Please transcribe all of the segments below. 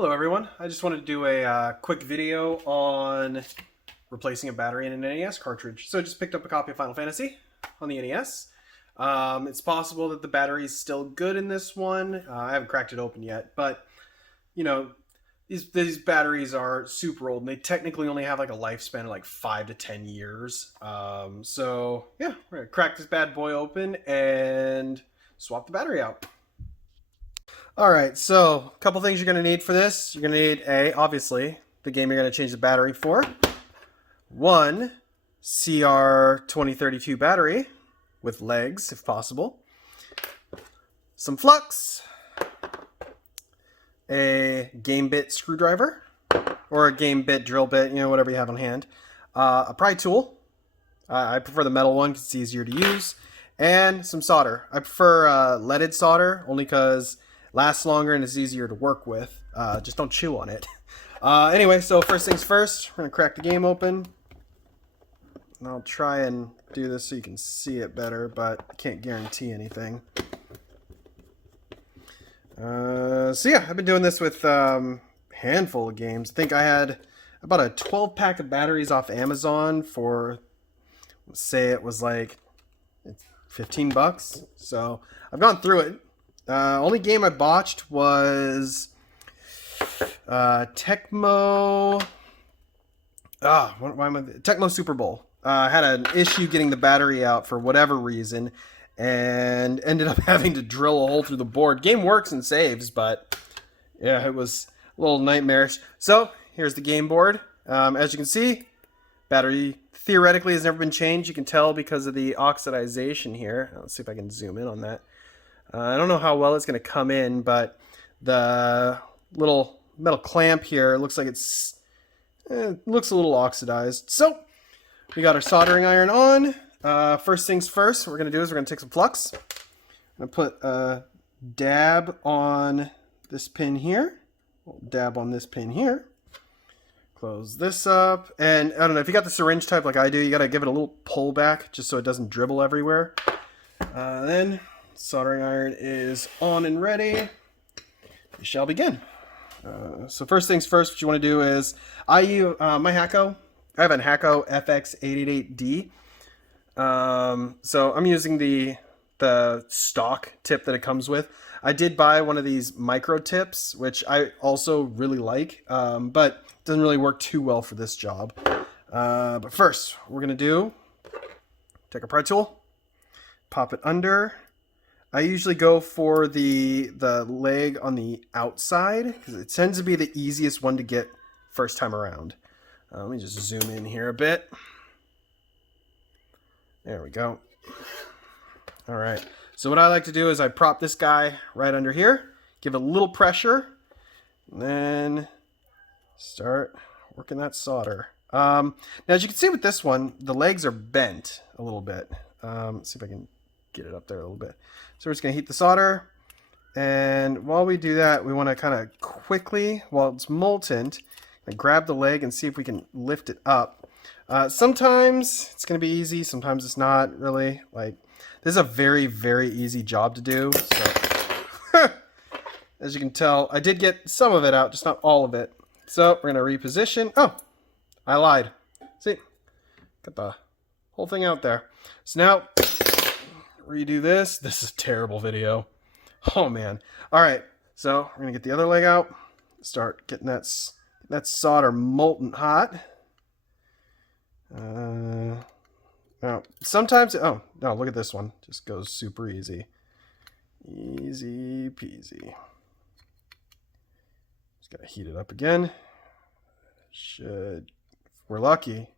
Hello everyone, I just wanted to do a quick video on replacing a battery in an NES cartridge. So I just picked up a copy of Final Fantasy on the NES. It's possible that the battery is still good in this one. I haven't cracked it open yet, but you know, these batteries are super old and they technically only have like a lifespan of like 5 to 10 years. So yeah, we're gonna crack this bad boy open and swap the battery out. All right, so a couple things you're going to need for this. You're going to need obviously, the game you're going to change the battery for. One CR2032 battery with legs, if possible. Some flux. A game bit screwdriver. Or a game bit, drill bit, whatever you have on hand. A pry tool. I prefer the metal one because it's easier to use. And some solder. I prefer leaded solder only because lasts longer and is easier to work with. Just don't chew on it. Anyway, so first things first, we're going to crack the game open. And I'll try and do this so you can see it better, but I can't guarantee anything. So yeah, I've been doing this with a handful of games. I think I had about a 12 pack of batteries off Amazon for, say it was like 15 bucks. So I've gone through it. Only game I botched was Tecmo. Tecmo Super Bowl. I had an issue getting the battery out for whatever reason, and ended up having to drill a hole through the board. Game works and saves, but yeah, it was a little nightmarish. So here's the game board. As you can see, battery theoretically has never been changed. You can tell because of the oxidization here. Let's see if I can zoom in on that. I don't know how well it's going to come in, but the little metal clamp here looks like it looks a little oxidized. So we got our soldering iron on. First things first, what we're going to do is we're going to take some flux. I'm going to put a dab on this pin here. Dab on this pin here. Close this up. And I don't know, if you got the syringe type like I do, you got to give it a little pull back just so it doesn't dribble everywhere. Then soldering iron is on and ready. We shall begin. So first things first, what you want to do is, I use my Hacko. I have a Hacko FX888D. So I'm using the stock tip that it comes with. I did buy one of these micro tips, which I also really like, but it doesn't really work too well for this job. But first, what we're going to do, take a pry tool, pop it under. I usually go for the leg on the outside because it tends to be the easiest one to get first time around. Let me just zoom in here a bit. There we go. All right. So what I like to do is I prop this guy right under here, give it a little pressure, and then start working that solder. Now, as you can see with this one, the legs are bent a little bit. Let's see if I can get it up there a little bit. So we're just going to heat the solder, and while we do that, we want to kind of quickly, while it's molten, grab the leg and see if we can lift it up. Sometimes it's going to be easy, sometimes it's not really. Like, this is a very, very easy job to do. So, as you can tell, I did get some of it out, just not all of it. So we're going to reposition. Oh, I lied. See, got the whole thing out there. So now, redo this. This is a terrible video. Oh man. All right. So we're gonna get the other leg out. Start getting that solder molten hot. Now sometimes, oh no, look at this one. Just goes super easy. Easy peasy. Just gotta heat it up again. Should, if we're lucky,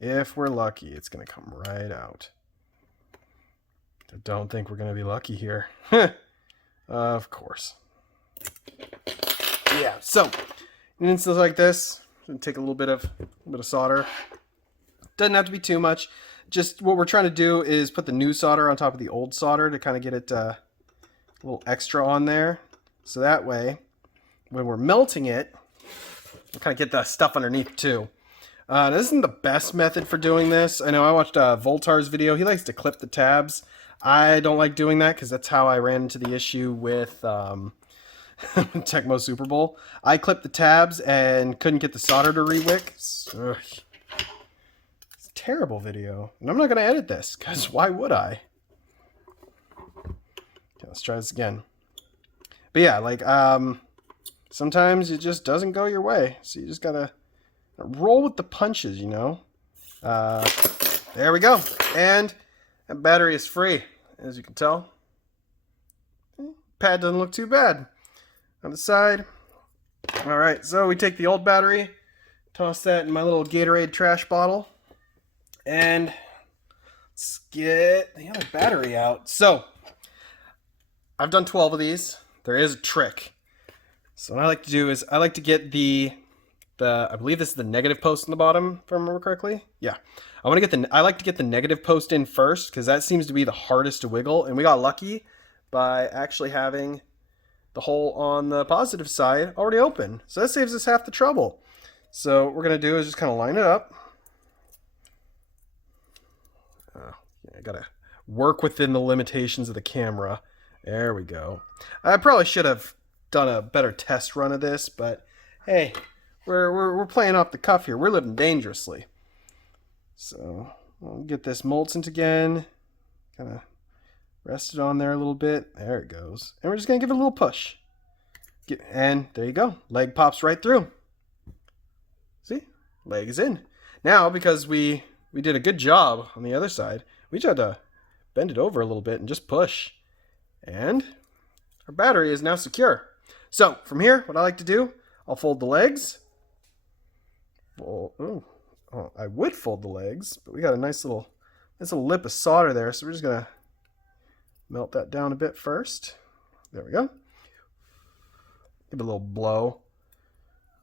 it's gonna come right out. I don't think we're going to be lucky here. Of course. Yeah, so in instances like this, I'm going to take a little bit of solder. Doesn't have to be too much. Just what we're trying to do is put the new solder on top of the old solder to kind of get it a little extra on there. So that way, when we're melting it, we'll kind of get the stuff underneath too. This isn't the best method for doing this. I know I watched Voltar's video. He likes to clip the tabs. I don't like doing that because that's how I ran into the issue with Tecmo Super Bowl. I clipped the tabs and couldn't get the solder to re-wick. Ugh. It's a terrible video. And I'm not going to edit this, because why would I? Okay, let's try this again. But yeah, like, sometimes it just doesn't go your way. So you just got to roll with the punches, you know? There we go. And that battery is free, as you can tell. Pad doesn't look too bad. On the side. Alright, so we take the old battery, toss that in my little Gatorade trash bottle, and let's get the other battery out. So, I've done 12 of these. There is a trick. So what I like to do is I like to get the I believe this is the negative post in the bottom, if I remember correctly. Yeah. I like to get the negative post in first, because that seems to be the hardest to wiggle, and we got lucky by actually having the hole on the positive side already open. So that saves us half the trouble. So what we're going to do is just kind of line it up. Yeah, I got to work within the limitations of the camera. There we go. I probably should have done a better test run of this, but hey, we're playing off the cuff here. We're living dangerously. So we'll get this Molten again. Kind of rest it on there a little bit. There it goes. And we're just going to give it a little push. And there you go. Leg pops right through. See? Leg is in. Now, because we did a good job on the other side, we just had to bend it over a little bit and just push. And our battery is now secure. So, from here, what I like to do, I'll fold the legs. I would fold the legs, but we got a nice little lip of solder there, so we're just going to melt that down a bit first. There we go. Give it a little blow.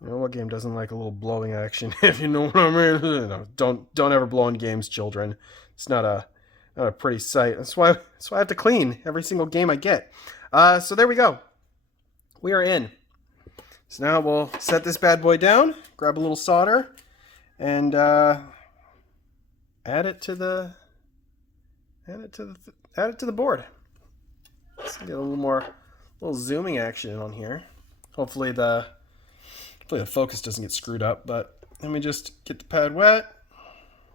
You know, what game doesn't like a little blowing action, if you know what I mean? No, don't ever blow in games, children. It's not a pretty sight. That's why I have to clean every single game I get. So there we go. We are in. So now we'll set this bad boy down, grab a little solder, and add it to the board. Let's get a little zooming action on here. Hopefully the focus doesn't get screwed up, but let me just get the pad wet,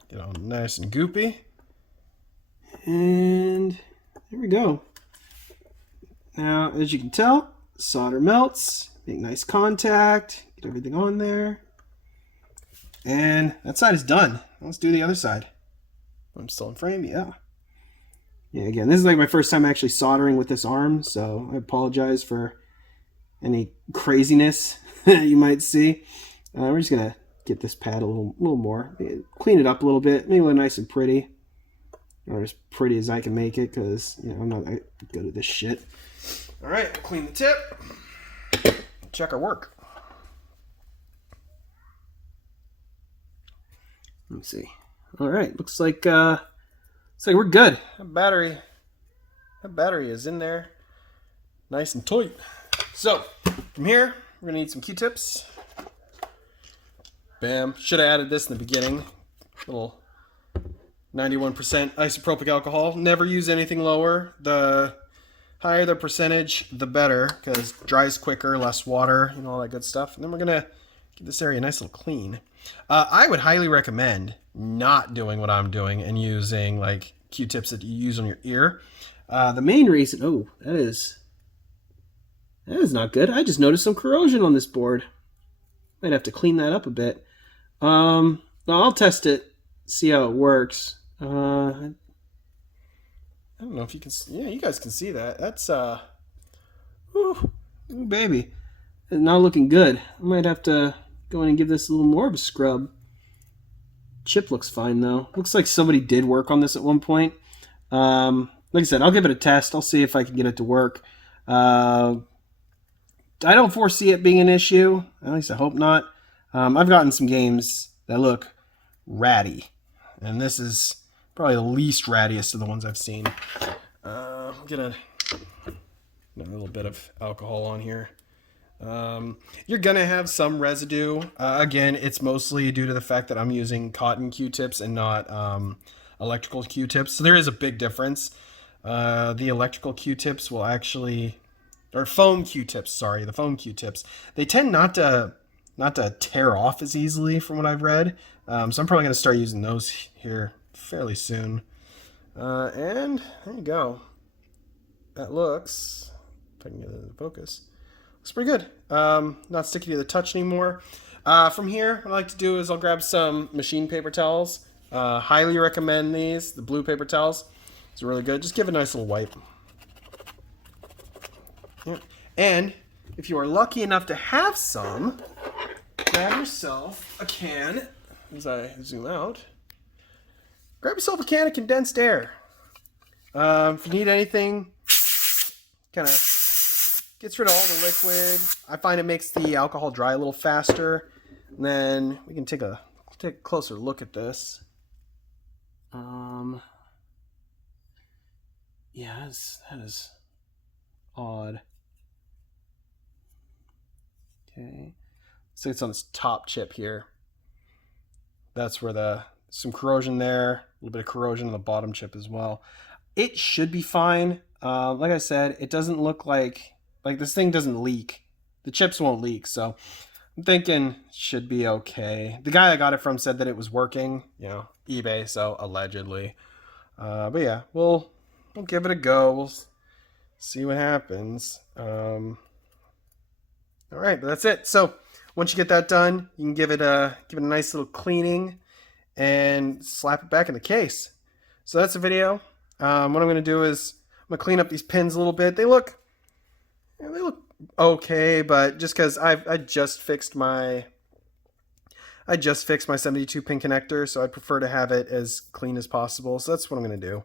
get all nice and goopy, and there we go. Now, as you can tell, solder melts, make nice contact, get everything on there, and that side is done. Let's do the other side. I'm still in frame, yeah. Yeah, again, this is like my first time actually soldering with this arm, so I apologize for any craziness that you might see. We're just gonna get this pad a little more, clean it up a little bit, make it look nice and pretty, or as pretty as I can make it, because you know I'm not good at this shit. All right, clean the tip, check our work. Let me see. All right, looks like we're good. That battery is in there, nice and tight. So from here, we're gonna need some Q-tips. Bam. Should have added this in the beginning. Little 91% isopropyl alcohol. Never use anything lower. The higher the percentage, the better, because it dries quicker, less water, and all that good stuff. And then we're gonna give this area a nice little clean. I would highly recommend not doing what I'm doing and using like Q-tips that you use on your ear. The main reason, that is not good. I just noticed some corrosion on this board. Might have to clean that up a bit. I'll test it, see how it works. I don't know if you can. Yeah, you guys can see that. That's ooh, baby, it's not looking good. I might have to go in and give this a little more of a scrub. Chip looks fine though. Looks like somebody did work on this at one point. Like I said, I'll give it a test. I'll see if I can get it to work. I don't foresee it being an issue. At least I hope not. I've gotten some games that look ratty, and this is probably the least rattiest of the ones I've seen. Get a little bit of alcohol on here. You're gonna have some residue. Again, it's mostly due to the fact that I'm using cotton Q-tips and not electrical Q-tips. So there is a big difference. The electrical Q-tips will actually or foam Q-tips. Sorry, the foam Q-tips. They tend not to tear off as easily, from what I've read. So I'm probably gonna start using those here fairly soon. And there you go. That looks, if I can get it into focus, looks pretty good. Not sticky to the touch anymore. From here, what I like to do is I'll grab some machine paper towels. Highly recommend these. The blue paper towels. It's really good. Just give it a nice little wipe. Yeah. And if you are lucky enough to have some, grab yourself a can. As I zoom out, grab yourself a can of condensed air. If you need anything, kind of gets rid of all the liquid. I find it makes the alcohol dry a little faster. And then we can take a closer look at this. Yeah, that is odd. Okay, so it's on this top chip here. That's where some corrosion there, a little bit of corrosion on the bottom chip as well. It should be fine. Like I said, it doesn't look like this thing doesn't leak. The chips won't leak, so I'm thinking it should be okay. The guy I got it from said that it was working, eBay, so allegedly. But yeah, we'll give it a go. We'll see what happens. All right, but that's it. So once you get that done, you can give it a nice little cleaning and slap it back in the case. So that's the video. What I'm going to do is I'm going to clean up these pins a little bit. They look okay, but just because I just fixed my 72 pin connector, so I prefer to have it as clean as possible. So that's what I'm going to do.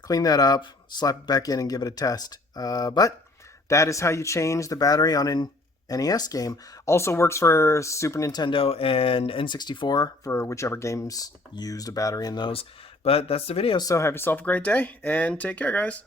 Clean that up, slap it back in, and give it a test. But that is how you change the battery on an NES game. Also works for Super Nintendo and N64 for whichever games used a battery in those. But that's the video, so have yourself a great day, and take care, guys.